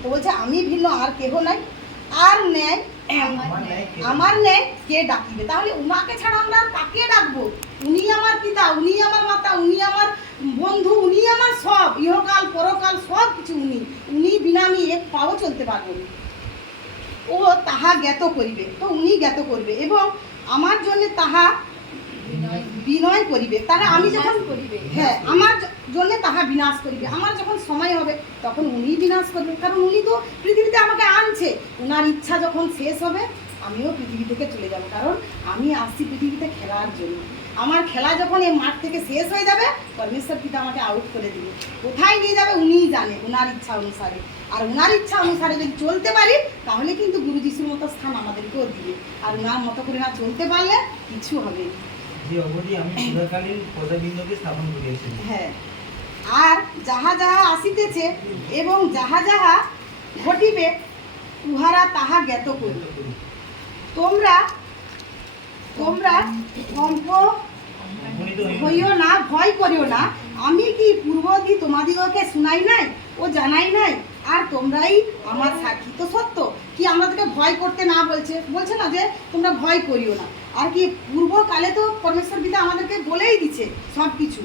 তো বলছে আমি ভিন্ন আর কেহ নাই, আর ন্যায় আমার ন্যায় কে ডাকিবে। তাহলে উনাকে ছাড়া আমরা আর কাকে ডাকবো? উনি আমার পিতা, উনি আমার মাতা, উনি আমার বন্ধু, উনি আমার সব, ইহকাল পরকাল সব কিছু উনি। উনি বিনা আমি এক পাও চলতে পারবো না। ও তাহা জ্ঞাত করিবে, তো উনি জ্ঞাত করবে এবং আমার জন্য তাহা বিনয় করিবে। তারা আমি যখন হ্যাঁ আমার জন্য তাহা বিনাশ করিবে। আমার যখন সময় হবে তখন উনি বিনাশ করবে, কারণ উনি তো পৃথিবীতে আমাকে আনছে। ওনার ইচ্ছা যখন শেষ হবে আমিও পৃথিবী থেকে চলে যাব, কারণ আমি আসছি পৃথিবীতে খেলার জন্য। আমার খেলা যখন এই মাঠ থেকে শেষ হয়ে যাবে পরমেশ্বর পিতা আমাকে আউট করে দিবে। কোথায় নিয়ে যাবে উনিই জানে, ওনার ইচ্ছা অনুসারে। আর ওনার ইচ্ছা অনুসারে যদি চলতে পারি তাহলে কিন্তু গুরু যিশুর মতো স্থান আমাদেরকেও দিবে। আর ওনার মতো করে না চলতে পারলে কিছু হবে না। যে অবধি আমি চিরকালীন পদবিন্দুকে স্থাপন করিয়েছি। হ্যাঁ, আর যাহা যাহা আসিতেছে এবং যাহা যাহা ঘটিবে উহারা তাহা জ্ঞাত করি। তোমরা তোমরা কম্প হইও না, ভয় করিও না। আমি কি পূর্বদি তোমাদিগকে শুনাই নাই ও জানাই নাই? আর তোমরাই আমার সাক্ষী। তো সত্য কি আমাদেরকে ভয় করতে না বলছে, বলছে না যে তোমরা ভয় করিও না। আর কি পূর্বকালে তো পরমেশ্বর পিতা আমাদেরকে বলেই দিচ্ছে সব কিছু।